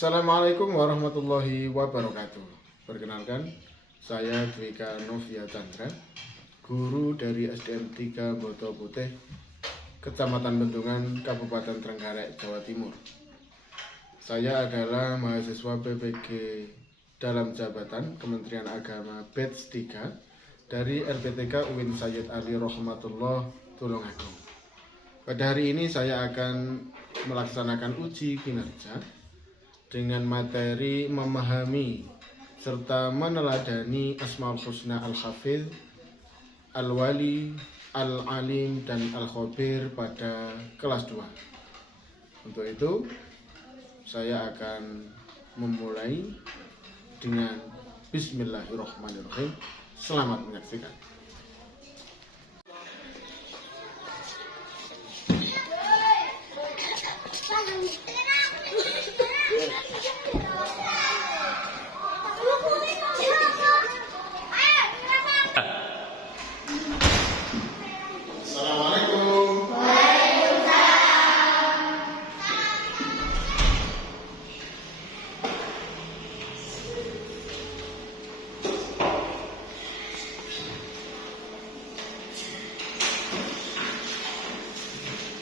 Assalamualaikum warahmatullahi wabarakatuh. Perkenalkan, saya Dwika Novia Chandra, guru dari SDN 3 Boto Putih, Kecamatan Bendungan, Kabupaten Trenggalek, Jawa Timur. Saya adalah mahasiswa PPG dalam jabatan Kementerian Agama Batch 3 dari RPTK UIN Sayyid Ali Rahmatullah Tulungagung. Pada hari ini saya akan melaksanakan uji kinerja dengan materi memahami serta meneladani Asmaul Husna Al-Hafidh, Al-Wali, Al-Alim, dan Al-Khabir pada kelas 2. Untuk itu, saya akan memulai dengan Bismillahirrahmanirrahim. Selamat menyaksikan.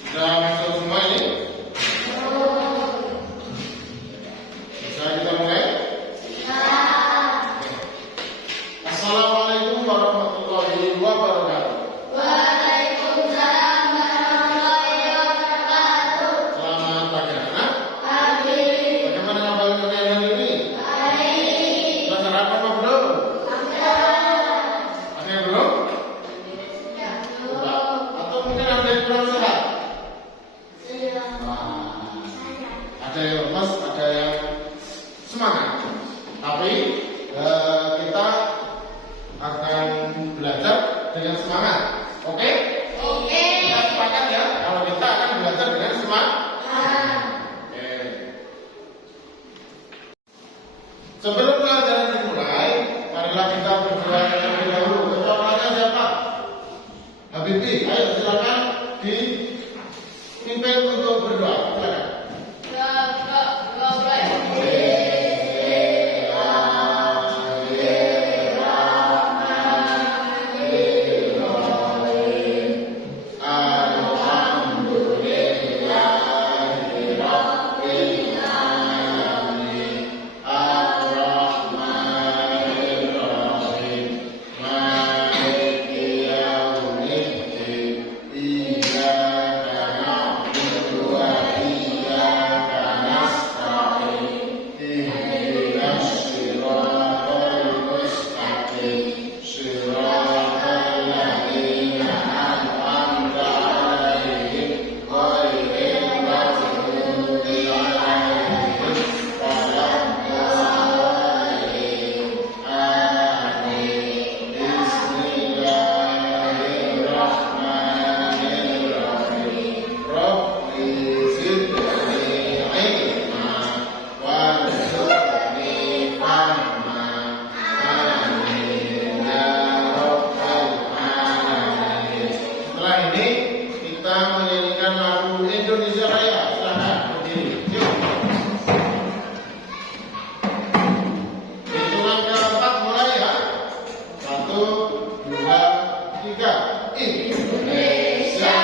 Sudah masuk semua ini? Bisa kita mulai? Ya. Assalamualaikum warahmatullahi wabarakatuh. Waalaikumsalam warahmatullahi wabarakatuh. Selamat pagi anak. Pagi. Bagaimana kabar kalian hari ini? Baik. Sudah sarapan apa belum? Sudah. Ada yang belum? Sudah. Atau mungkin ada yang belum sehat? Ada yang lemas, ada yang semangat. Tapi kita akan belajar dengan semangat. Oke? Oke. Kita sepakat ya kalau kita akan belajar dengan semangat. Oke. Sebelum pelajaran dimulai, marilah kita berdoa terlebih dahulu. Ketua orangnya siapa? Habibi. Ayo silakan dipimpin untuk berdoa. Silakan. Setelah ini kita menyanyikan lagu Indonesia Raya. Silakan berdiri. Yuk. Hitungan keempat mulai ya. 1, 2, 3. Indonesia.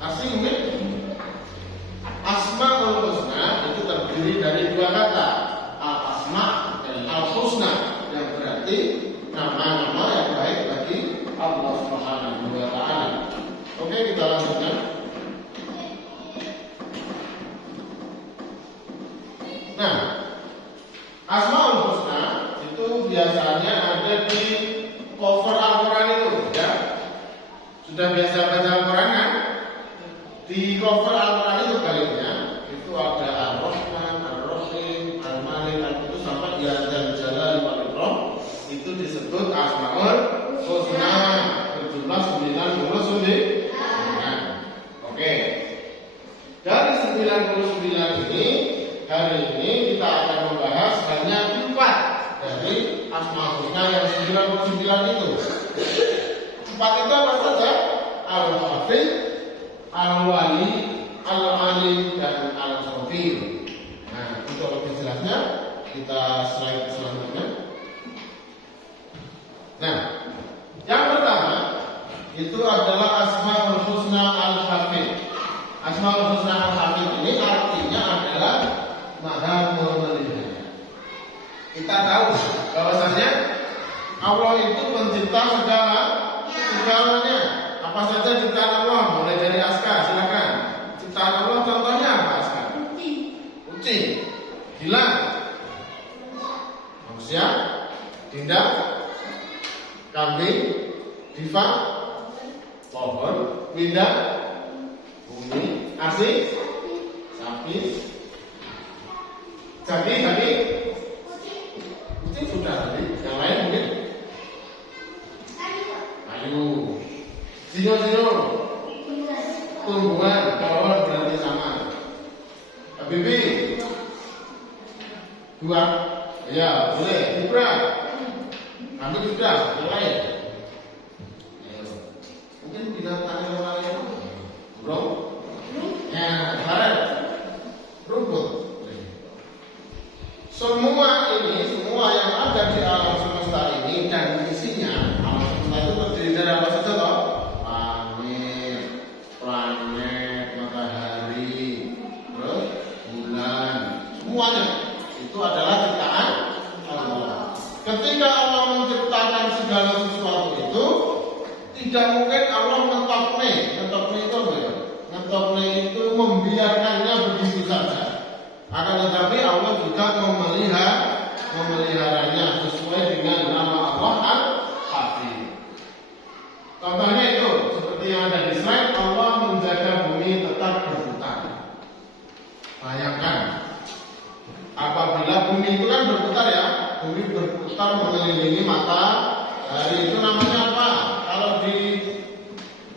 Asing mungkin? Asmaul Husna itu terdiri dari dua kata, al-asma dan al-husna, yang berarti nama-nama yang baik bagi Allah Subhanahu wa taala. Oke, kita lanjutkan. Nah, Asmaul Husna itu biasanya ada di cover Al-Quran itu, ya. Sudah biasa baca Al-Quran kan? Di cover Al-Quran itu baliknya itu ada Ar-Rahman, Ar-Rahim, Al-Malik, Al-Qudus sampai Ya Dzal Jalali wal Ikram, itu disebut Asmaul Husna, berjumlah 99. Oke. Dari 99 ini, hari ini kita akan membahas hanya 4 dari Asmaul Husna yang 99 itu. 4 itu apa saja? Al-Hafiz, Al-Wali, Al-Alim, dan Al-Khabir. Nah, untuk lebih jelasnya kita slide selanjutnya. Nah, yang pertama itu adalah Asmaul Husna Al-Hafiz. Asmaul Husna Al-Hafiz ini artinya adalah Maha Memelihara. Kita tahu bahwasanya Allah itu pencipta segalanya. Apa saja ciptaan Allah, mulai dari Aska, silakan. Ciptaan Allah contohnya apa, Aska? Kucing, hilang, manusia, tindak, kambing, diva, pohon, winda, bumi, asing, sapi, jadi, kucing sudah tadi. Yang lain mungkin? Ayo. Zino, tumbuhan, pohon berarti sama. Bibi, 2, ya boleh. Ibra, kami sudah. Yang lain? Ayo. Mungkin binatang yang lain? Burung? Ya, kemarin rumput. Semua yang ada di alam semesta ini dan isinya, alam semesta itu terdiri dari apa saja toh? Planet, matahari, terus bulan, semuanya itu adalah ciptaan Allah. Ketika Allah menciptakan segala sesuatu itu, tidak mungkin Allah mentokne itu apa ya? Mentokne itu membiarkannya begitu saja. Akan tetapi Allah juga memeliharanya sesuai dengan nama Allah Al-Hafiz. Contohnya itu seperti yang ada di slide, Allah menjaga bumi tetap berputar. Bayangkan, apabila bumi itu kan berputar ya, bumi berputar mengelilingi matahari, itu namanya apa? Kalau di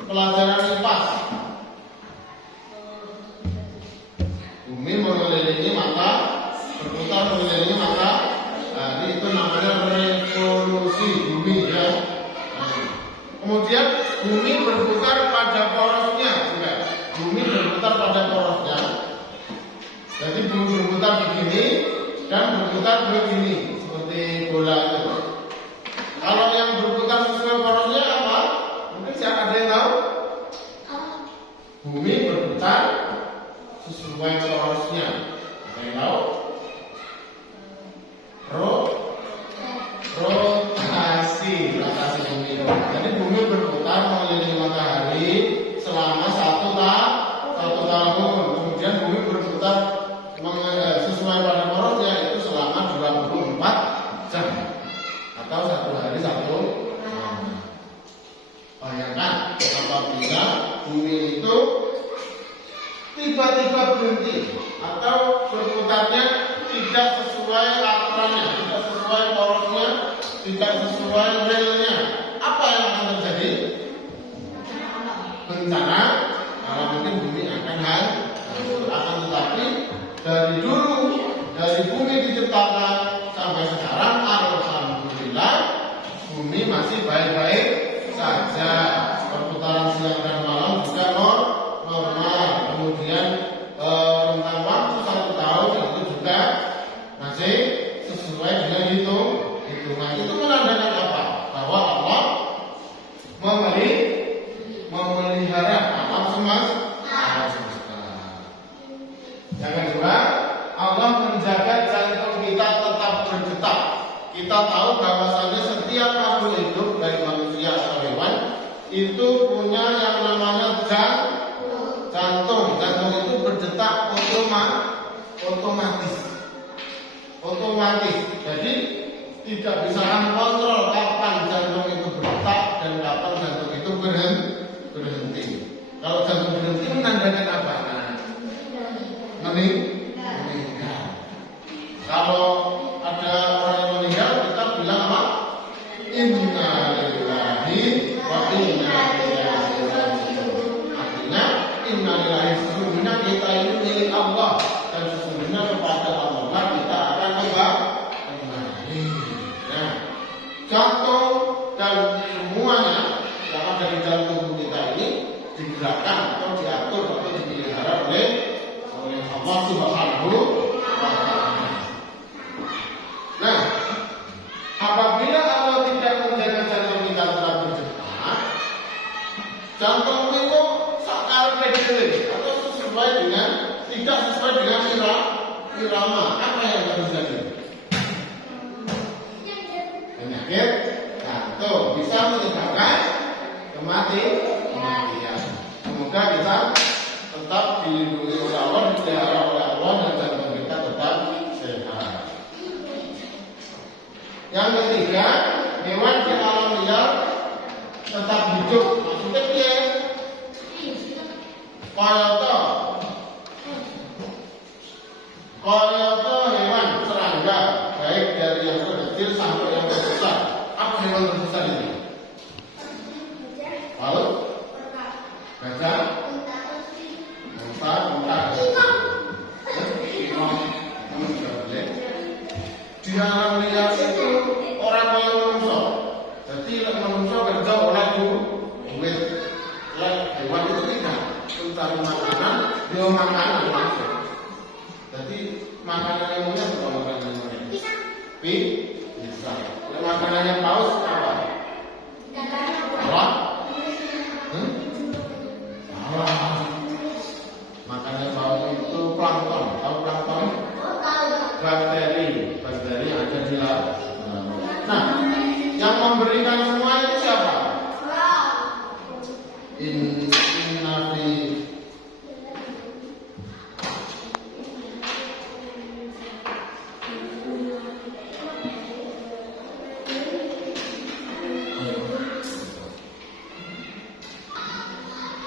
pelajaran IPA, bumi mengelilingi berputar mengelilingi matahari, itu namanya revolusi bumi ya. Kemudian bumi berputar pada porosnya juga. Bumi berputar pada porosnya. Jadi bumi berputar begini dan berputar begini seperti bola itu. Kalau yang berputar sesuai porosnya apa? Mungkin siapa ada yang tahu? Bumi berputar sesuai porosnya. Ada yang tahu? Rotasi bumi. Jadi bumi berputar mengelilingi matahari selama 1 tahun. Kemudian bumi berputar sesuai pada porosnya itu selama 24 jam atau 1 hari 1 malam. Bayangkan apabila bumi itu tiba-tiba berhenti atau berputarnya tidak sesuai aturannya, tidak sesuai porosnya, tidak sesuai relnya, apa yang akan terjadi? Bencana, kalau mungkin bumi akan hancur. Akan tetapi dari dulu, dari bumi diciptakan sampai sekarang, alhamdulillah bumi masih baik-baik saja. Perputaran siang dan malam juga normal. Kemudian rentang waktu 1 tahun itu juga masih sesuai dengan hitungan. Itu menandakan apa? Bahwa Allah memelihara alam alam semesta. Yang kedua, Allah menjaga jantung kita tetap berdetak. Kita tahu bahwasanya setiap makhluk hidup, baik manusia atau hewan, itu punya yang namanya jantung. Jantung itu berdetak otomatis. Jadi tidak bisa kontrol kapan jantung itu berdetak dan kapan jantung itu berhenti. Kalau jantung berhenti menandakan apa? Meninggal. Kalau ada orang yang meninggal, kita bilang apa? Inna lillahi wa inna ilaihi raji'un. Artinya inna lillahi, sesungguhnya kita ini milik Allah dan sesungguhnya kepada Allah kita akan kembali. Nah, jantung dan semuanya yang ada di dalam tubuh kita ini digerakkan atau diatur atau dipelihara oleh Allah Subhanahu wa Ta'ala. Nah, apabila Allah tidak menjaga jantung kita tetap berdetak, jantung itu sakarepe dhewe atau tidak sesuai dengan irama, apa yang terjadi? Penyakit jantung bisa menyebabkan kematian. Semoga kita tetap dilindungi oleh Allah, dipelihara oleh Allah, dan jantung kita tetap sehat. Yang ketiga, hewan di alam liar tetap hidup. Maksudnya dia koyoto hewan serangga, baik dari yang kecil sampai yang terbesar. Apa hewan terbesar ini? Paus? Gajah? Di alam liar itu orang yang menungso. Jadi menungso kerja oleh duit. Hewan itu tidak mencari makanan, dia makanan langsung. Jadi makanan yang punya bukan makanan yang lain. Bisa. Makanannya paus apa? Apa? Makanan paus itu plankton. Tahu plankton? Bakteri yang ada di laut. Nah, yang memberikan semua itu siapa?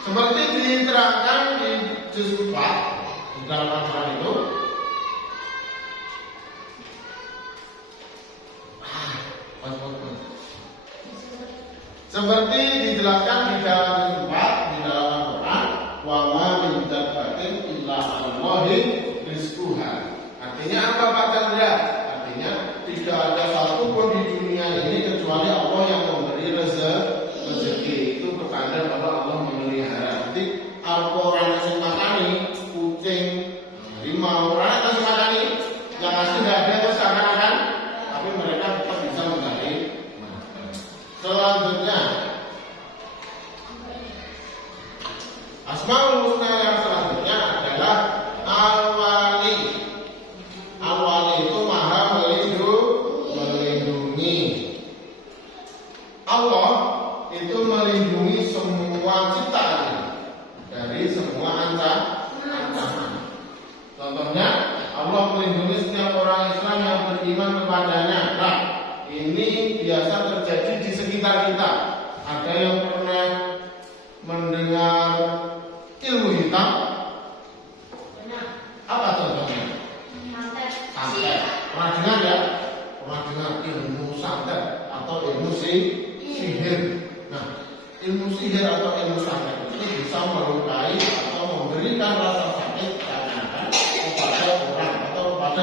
Seperti diterangkan di juz 4 di dalam Al-Quran itu, seperti dijelaskan di dalam juz 4 di dalam Al-Quran, wa ma min dabbatin illa 'alallahi rizquha. Artinya apa Pak Chandra? Artinya tidak ada satu pun di dunia ini kecuali Allah yang memberi rezeki. Itu pertanda bahwa Allah memelihara. Jadi orang yang makani kucing, harimau, orang yang makani yang asli tidak ada itu seakan-akan, tapi mereka tetap bisa mencari. Selanjutnya, Asmaul Husna yang selanjutnya adalah Al-Wali. Al-Wali itu maha melindungi. Allah itu melindungi semua ciptaan dari semua ancaman. Contohnya, Allah melindungi setiap orang Islam yang beriman kepadanya. Nah, ini biasa terjadi di sekitar kita. Ada yang pernah mendengar ilmu hitam? Apa contohnya? Santet. Pernah dengar ya? Pernah dengar ilmu santet atau ilmu sihir? Nah, ilmu sihir atau ilmu santet itu bisa melukai atau memberikan rasa sakit kepada orang atau pada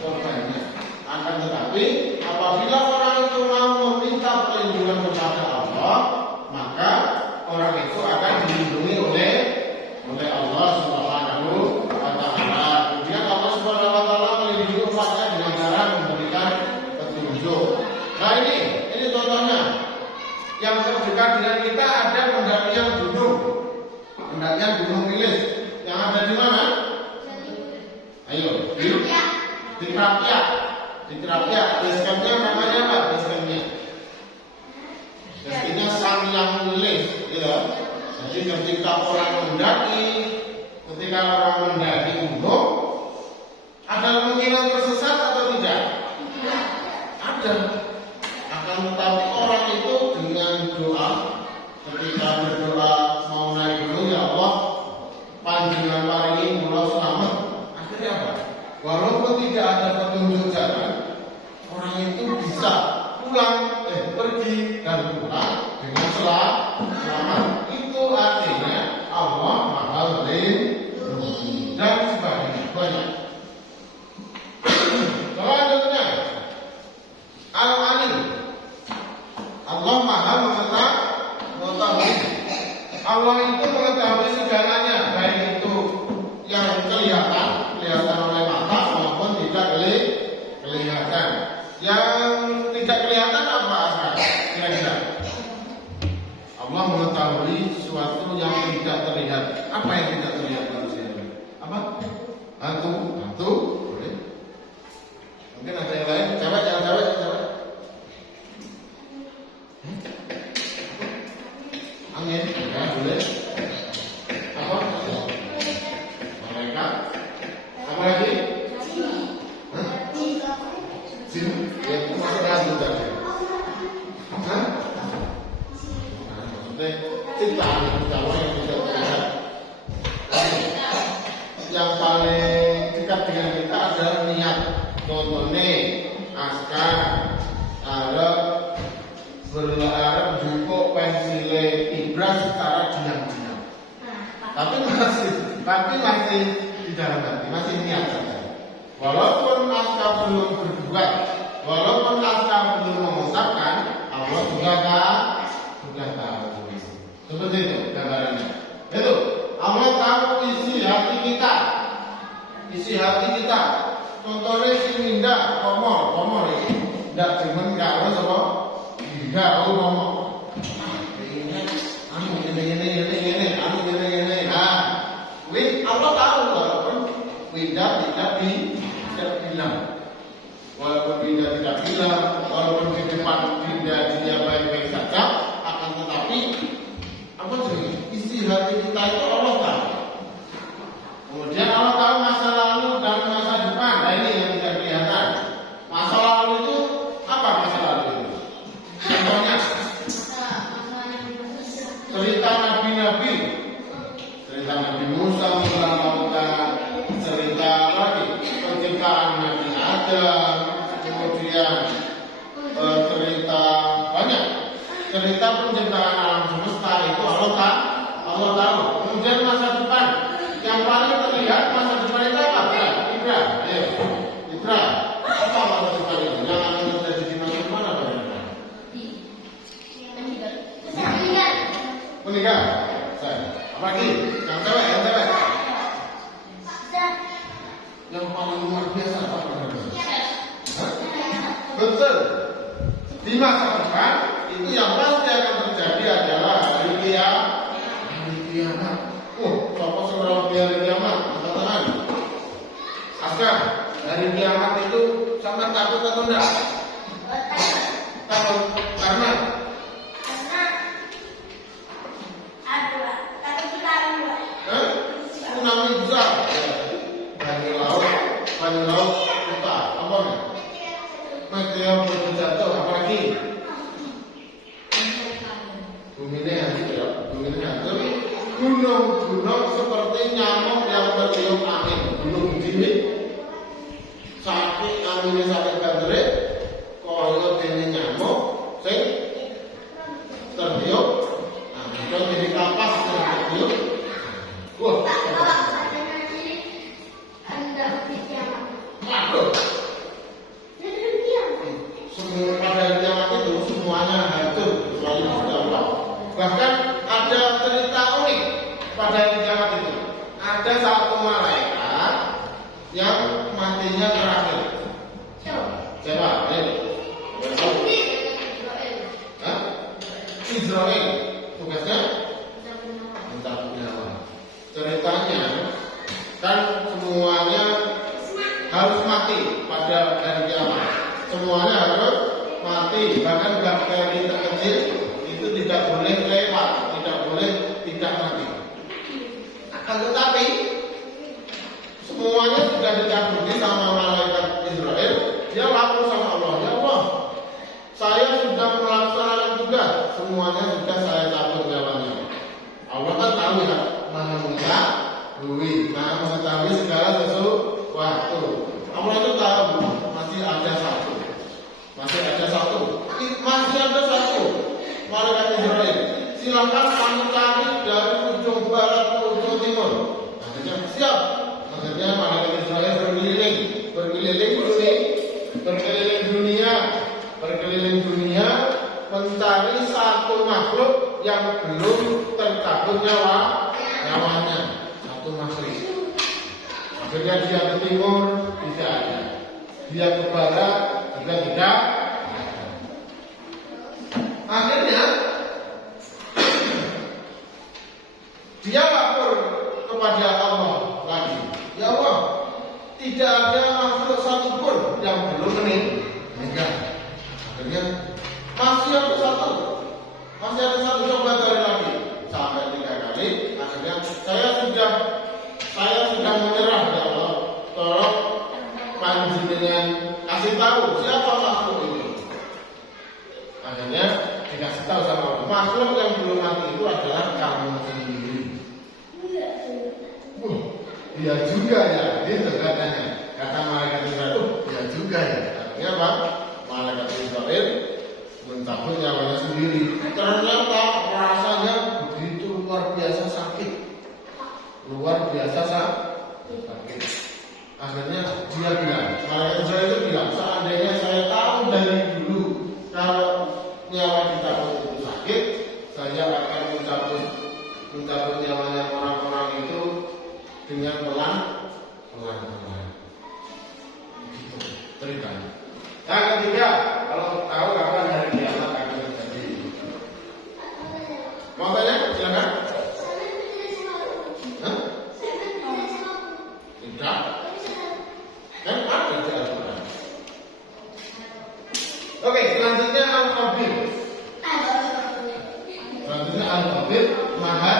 korbannya. Akan tetapi apabila orang itu mau meminta perlindungan kepada Allah, maka orang itu akan dilindungi oleh Allah Subhanahu wa Ta'ala. Kemudian Allah Subhanahu wa Ta'ala melindungi umatnya dengan cara memberikan petunjuk. Nah, ini contohnya. Yang terdekat dengan kita ada pendakian gunung. artinya gunung Wilis. Yang ada di mana? Ayo, di Krapia. Di Krapia, basecampnya namanya apa? Basecampnya Sang Yang Wilis, gitu. Jadi ketika orang mendaki gunung, ada kemungkinan tersesat atau tidak? Ada. Akan tetapi orang itu dengan doa, ketika berdoa mau naik gunung, ya Allah, panjenengan paringi kula selamat. Akhirnya apa? Walaupun tidak ada petunjuk jalan, orang itu bisa pergi dan pulang dengan selamat. Itu artinya Allah Maha Melindungi dan sebagainya. Banyak. Selanjutnya, Al-Alim. Allah Maha mengetahui. Allah itu mengetahui segalanya, baik itu yang kelihatan oleh mata maupun tidak kelihatan. Yang tidak kelihatan apa sekarang? Kira-kira Allah mengetahui sesuatu yang tidak terlihat. Apa yang tidak terlihat manusia? Apa? Hantu, boleh. Mungkin ada yang lain. Cewek. Angin, ya boleh. Apa? Malaikat. Apa lagi? Jin. Ya, itu masuk hantu tadi. Hah? Maksudnya ciptaan yang tidak terlihat. Yang paling dekat dengan kita adalah niat. Contohnya askar, Arab berharap jupuk pensile ibras secara diam-diam. Tapi masih di dalam hati, masih niat saja. Walaupun askar belum berbuat, walaupun askar belum mengucapkan, Allah sudah tahu. Seperti itu gambarannya. Itu Allah tahu isi hati kita. Contohnya si Minda, komor ini. Tidak cuma kalau sama tidak ngomong. Ini. Nah, Allah tahu walaupun Minda tidak bilang. Walaupun Minda tidak bilang, walaupun di depan Minda dia baik-baik saja, akan tetapi apa sih? Isi hati kita itu Allah tahu. Kemudian Allah tahu masa lalu dan masa depan. Nah ini yang tidak kelihatan. Masa lalu itu apa masa lalu itu? Contohnya cerita Nabi-Nabi, cerita Nabi Musa mengamalkan, cerita lagi penciptaan Nabi Adam, kemudian cerita banyak, cerita penciptaan alam semesta itu Allah tahu. Kemudian masa depan yang paling terlihat masa depan itu apa? Ibra. Apa masa depan itu? Yang akan terjadi di masa depan apa? Meninggal. Apa lagi? Yang cewek. Yang paling luar biasa apa? Betul. Di masa depan itu yang pasti akan terjadi adalah hari kiamat. Siapa sebelum hari kiamat? Angkat tangan. Askar, hari kiamat itu sangat takut atau enggak? Takut. Karena tsunami besar. Banyu laut kita. Apa nih? Meteor jatuh. Apa lagi? Bumi ini hancur. Gunung seperti nyamuk yang tertiup angin. Gunung Jimmy. Saking anginnya sampai banderik, kalau ini nyamuk, sing tertiup. Nah, itu jadi kapas yang tertiup. Waduh. Semua pada kiamat itu semuanya hancur kecuali Allah. Bahkan ada cerita unik pada kiamat itu. Ada satu malaikat yang matinya terakhir. Siapa? Israel. Tugasnya mencabut nyawa. tetapi semuanya sudah dicabuli sama malaikat Israel. Dia lapor sama Allah, ya Allah, saya sudah melaksanakan tugas, semuanya sudah saya cabut nyawanya. Allah kan tahu ya, maha mengetahui segala sesuatu. Allah itu tahu masih ada satu, masih ada satu malaikat Israel. Silakan kamu cari dari ujung barat ke ujung timur. Akhirnya siap. Akhirnya malaikat Israel berkeliling dunia mencari satu makhluk yang belum tercabut nyawanya. Satu makhluk. Akhirnya dia ke timur tidak ada, dia ke barat juga tidak ada. Akhirnya dia lapor kepada Allah lagi, ya Allah, tidak ada makhluk satupun yang belum meninggal. Akhirnya masih ada satu, coba cari lagi sampai 3 kali. Akhirnya saya sudah menyerah, ya Allah, tolong panjenengan kasih tahu siapa makhluk itu. Akhirnya dikasih tahu sama Allah, makhluk yang belum mati itu adalah kamu sendiri. Dia juga ya, itu katanya. Kata malaikat Israel, dia juga ya. Artinya apa? Malaikat Israel mencabut nyawanya sendiri. Ternyata rasanya begitu luar biasa sakit. Sakit. Akhirnya dia bilang, malaikat Israel itu bilang, seandainya saya tahu dari dulu kalau nyawa dicabut itu sakit, saya akan mencabut nyawanya orang-orang itu dengan pelan. Gitu ceritanya. Yang ketiga, kalau tahu kapan hari kiamat akan terjadi. Mau tanya? Silakan. Tidak. Kan ada di Al-Quran. Oke, selanjutnya Al-Khabir. Maha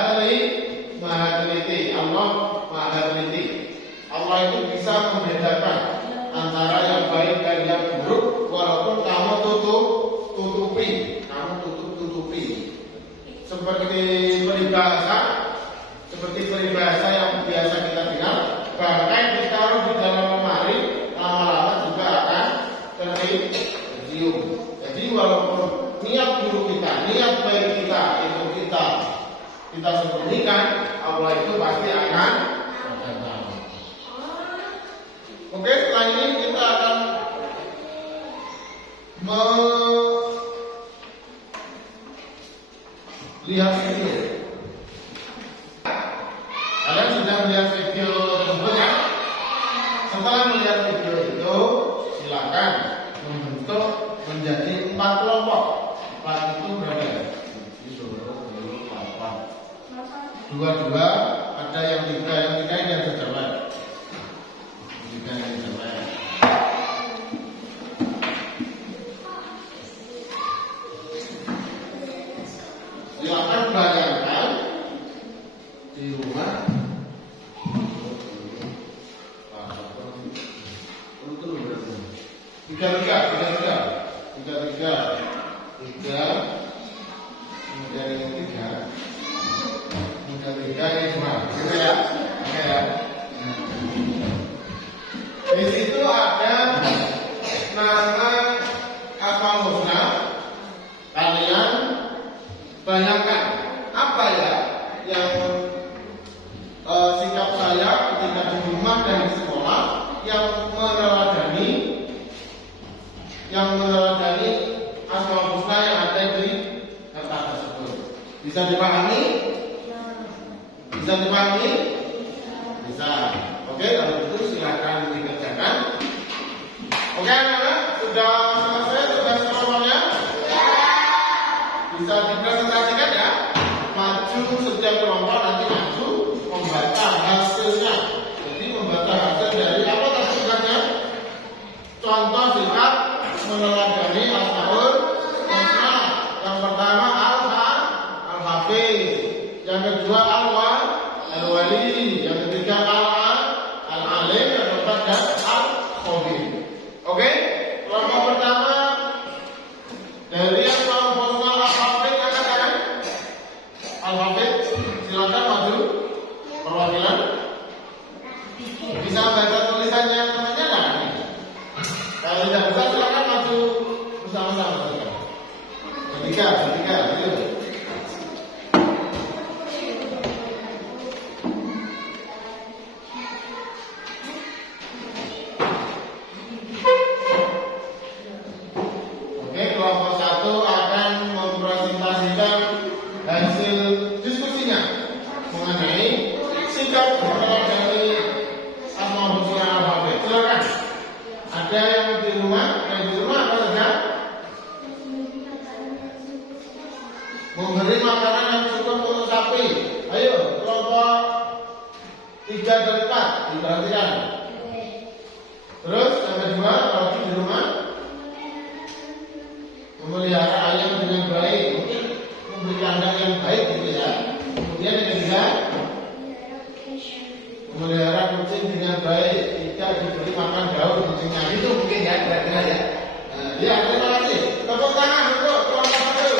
teliti. Allah maha teliti. Allah itu bisa membedakan antara yang baik dan yang buruk, walaupun kamu tutupi. Seperti peribahasa yang biasa kita dengar, bahkan ditaruh di dalam lemari, lama-lama juga akan tercium. Jadi walaupun niat buruk kita, niat baik kita itu kita sembunyikan, Allah itu pasti akan datang. Oke, setelah ini kita akan melihat video. Kalian sudah melihat video tersebut ya? Setelah melihat video itu, silakan membentuk menjadi 4 kelompok. 4 itu berapa ya? 2, ada yang 3 ini yang terjawab. 3 yang terjawab. Silakan bayangkan di rumah. Tiga, kemudian yang 3. Ini cuma, gitu ya. Oke ya. Di situ ada nama Asmaul Husna. Kalian bayangkan apa ya yang sikap saya ketika di rumah dan di sekolah yang meneladani Asmaul Husna yang ada di kertas tersebut. Bisa dipahami? Bisa. Oke, kalau itu silakan dikerjakan. Oke, anak-anak, sudah selesai tugas kelompoknya? Bisa dipresentasikan ya? Maju setiap kelompok nanti maju membaca hasilnya. Jadi membaca hasil dari apa tadi tugasnya? Contoh sikap meneladani Asmaul Husna. Yang pertama Al-Hafiz, yang kedua Al-Wali, yang ketiga al-alim, yang keempat dan al-khabir. Oke, kelompok pertama dari yang kelompok al-hafid angkat tangan. Al-hafid, silakan maju perwakilan. Bisa baca tulisannya temannya nggak? Kalau tidak bisa silakan maju bersama-sama. Ketiga, ayo. Oke, kelompok satu akan mempresentasikan hasil diskusinya mengenai sikap berkelompok dari Asmaul Husna al-Hafid. Silakan. Ada yang di rumah apa saja? Memberi makanan yang cukup untuk sapi. Ayo, kelompok 3 dan 4 diperhatikan. Terus yang kedua, kalau di rumah memelihara ayam dengan baik, mungkin memberi kandang yang baik gitu ya. Kemudian yang ketiga, memelihara kucing dengan baik, tidak diberi makan daun kucingnya. Itu mungkin ya, kira-kira ya. Ya, terima kasih. Tepuk tangan untuk kelompok satu.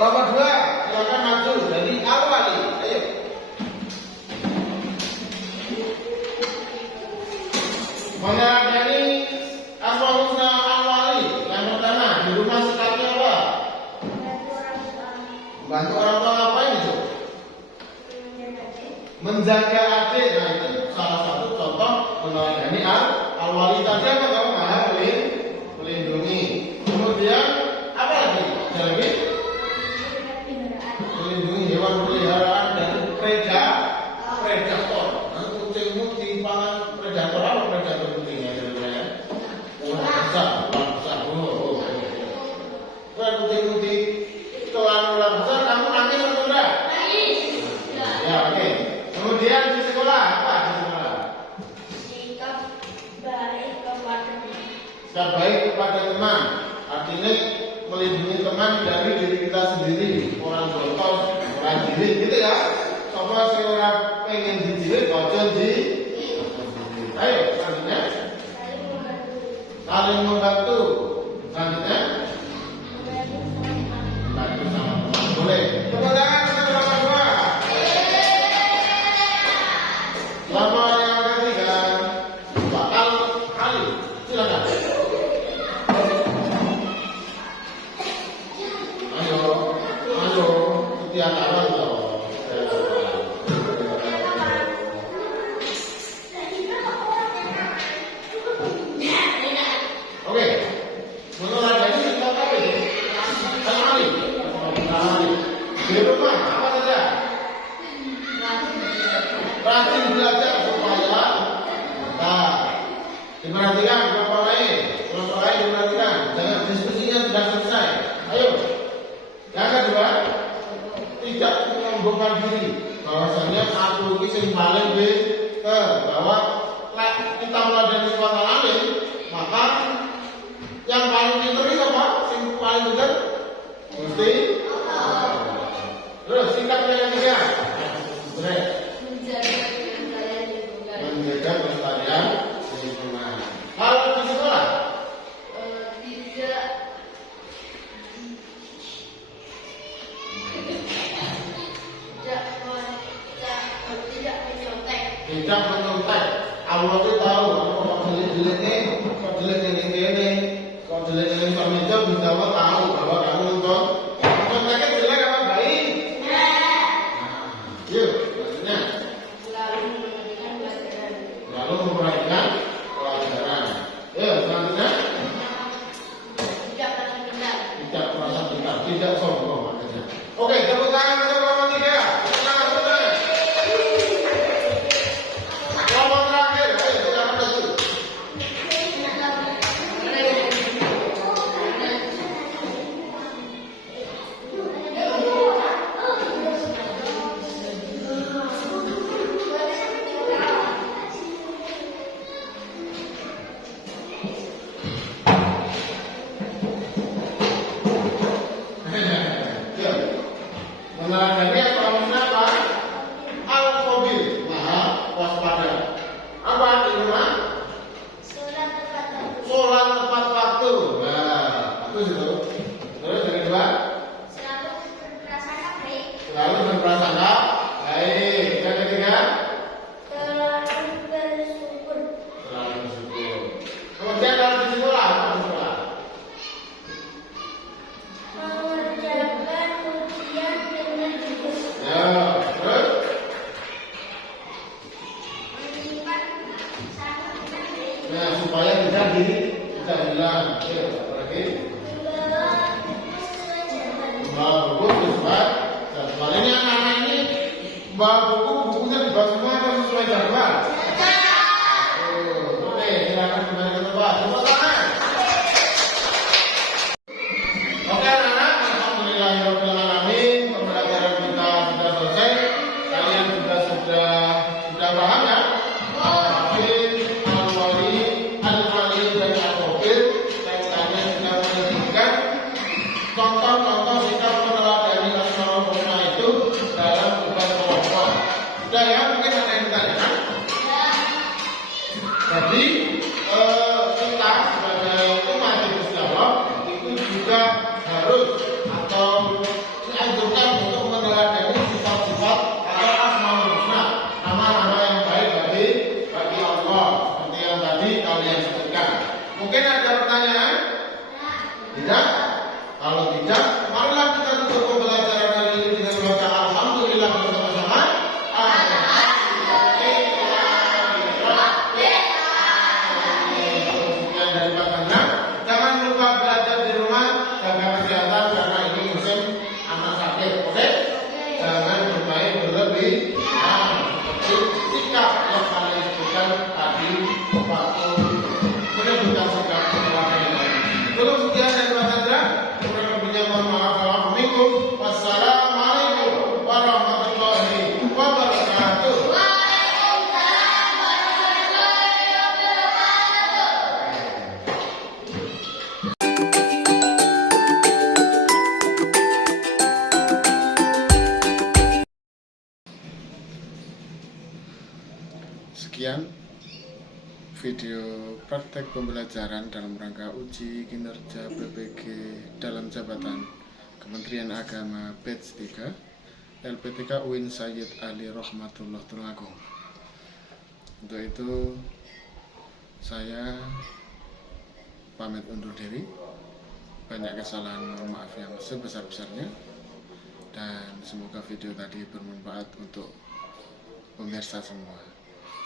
Kelompok dua, silakan maju dari awal. Ayo. Mengenai Asmaul Husna al-Wali. Yang pertama, di rumah sikapnya apa? Bantu orang tua ngapain itu? Menjaga adik. Nah itu salah satu contoh meneladani al-Wali tadi apa kamu maha melindungi. Kemudian apa lagi? Ada lagi? Melindungi hewan peliharaan dari predator. Nah, kucingmu dipangan predator apa predator kucingnya kira-kira? Ular besar. Kalau kucingmu ditelan ular besar, kamu nangis atau enggak? Nangis. Ya, oke. Kemudian di sekolah apa di sekolah? Sikap baik kepada teman. Sikap baik kepada teman. Artinya melindungi teman dari diri kita sendiri. Orang botol, orang diri, gitu ya. Coba si orang pengen dijirit, ojo di. Ayo, selanjutnya. Saling membantu. Selanjutnya. Bantu sama teman. Boleh. Tepuk tangan untuk kelompok dua. Lama yang ketiga, Pak Ali, silakan. Ayo, setiap kawan loh. Oke, menurut dari sikap apa ini? Ali. Di rumah apa saja? Rajin belajar supaya diperhatikan kelompok lain diperhatikan. Jangan diskusinya sudah selesai. Ayo. Yang kedua, tidak menyombongkan diri. Bahwasanya aku ini yang paling pinter. Bahwa kita meladani suara lain, maka yang paling pinter itu apa? Yang paling pinter mesti. Terus sikapnya yang ketiga. Menjaga kelestarian lingkungan. Kalau di sekolah tidak menyontek. Allah itu tahu kok jelek-jeleknya, kok jelek-jeleknya ini, kok jelek-jeleknya pemirsa bisa tahu bahwa kamu nonton. Conteknya jelek apa baik? Yuk, maksudnya lalu memperhatikan pelajaran. Yuk, selanjutnya tidak merasa pintar, tidak sombong maksudnya. Oke, tepuk tangan untuk kelompok 3. Kelompok terakhir, ayo kita maju. Meneladani atau maksudnya apa? Al-Khabir, maha waspada. Apa di rumah? Sholat tepat waktu. Nah, bagus itu. Terus yang kedua? Selalu berprasangka baik. Yang ketiga? Selalu bersyukur. Kemudian kalau di sekolah, apa di sekolah? Mengerjakan ujian dengan jujur. Ya, terus? Nah, supaya tidak hilang. Ya, apa lagi? Membawa buku sesuai jadwal. Ini anak-anak ini membawa bukunya dibawa semua atau sesuai jadwal? Oke, silakan kembali ke tempat. Tepuk tangan. Oke anak-anak, alhamdulillahirabbil alamin. Pembelajaran kita sudah selesai. Kalian sudah paham ya? Al-Hafidz, Al-Wali, Al-Wali dan Al-Khabir. Kaitannya sudah menyebutkan contoh-contoh sikap meneladani Asmaul Husna itu dalam debat kelompok. Sudah ya, mungkin ada yang ditanyakan? Jadi kita sebagai umat Gusti Allah itu juga harus atau dianjurkan untuk meneladani sifat-sifat atau Asmaul Husna, nama-nama yang baik bagi Allah, seperti yang tadi kalian sebutkan. Mungkin ada pertanyaan? Tidak? Kalau tidak, marilah kita tutup pembelajaran hari ini dengan membaca Alhamdulillah bersama-sama. Sekian dari Pak Ganda. Jangan lupa belajar di rumah, jaga kesehatan karena ini musim anak sakit. Oke? Jangan bermain berlebih. Seperti sikap yang kalian sebutkan tadi waktu menyebutkan sikap keluarga yang lain. Cukup sekian dari Pak Ganda. Wassalamualaikum warahmatullahi wabarakatuh. Sekian video praktek pembelajaran dalam rangka uji kinerja PPG dalam jabatan Kementerian Agama Batch 3 LPTK UIN Sayyid Ali Rahmatullah Tulungagung. Untuk itu saya pamit undur diri. Banyak kesalahan, mohon maaf yang sebesar-besarnya, dan semoga video tadi bermanfaat untuk pemirsa semua.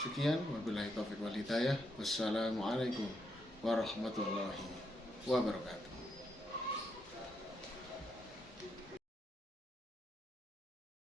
Sekian, wabillahi taufiq wal hidayah. Wassalamualaikum warahmatullahi wabarakatuh.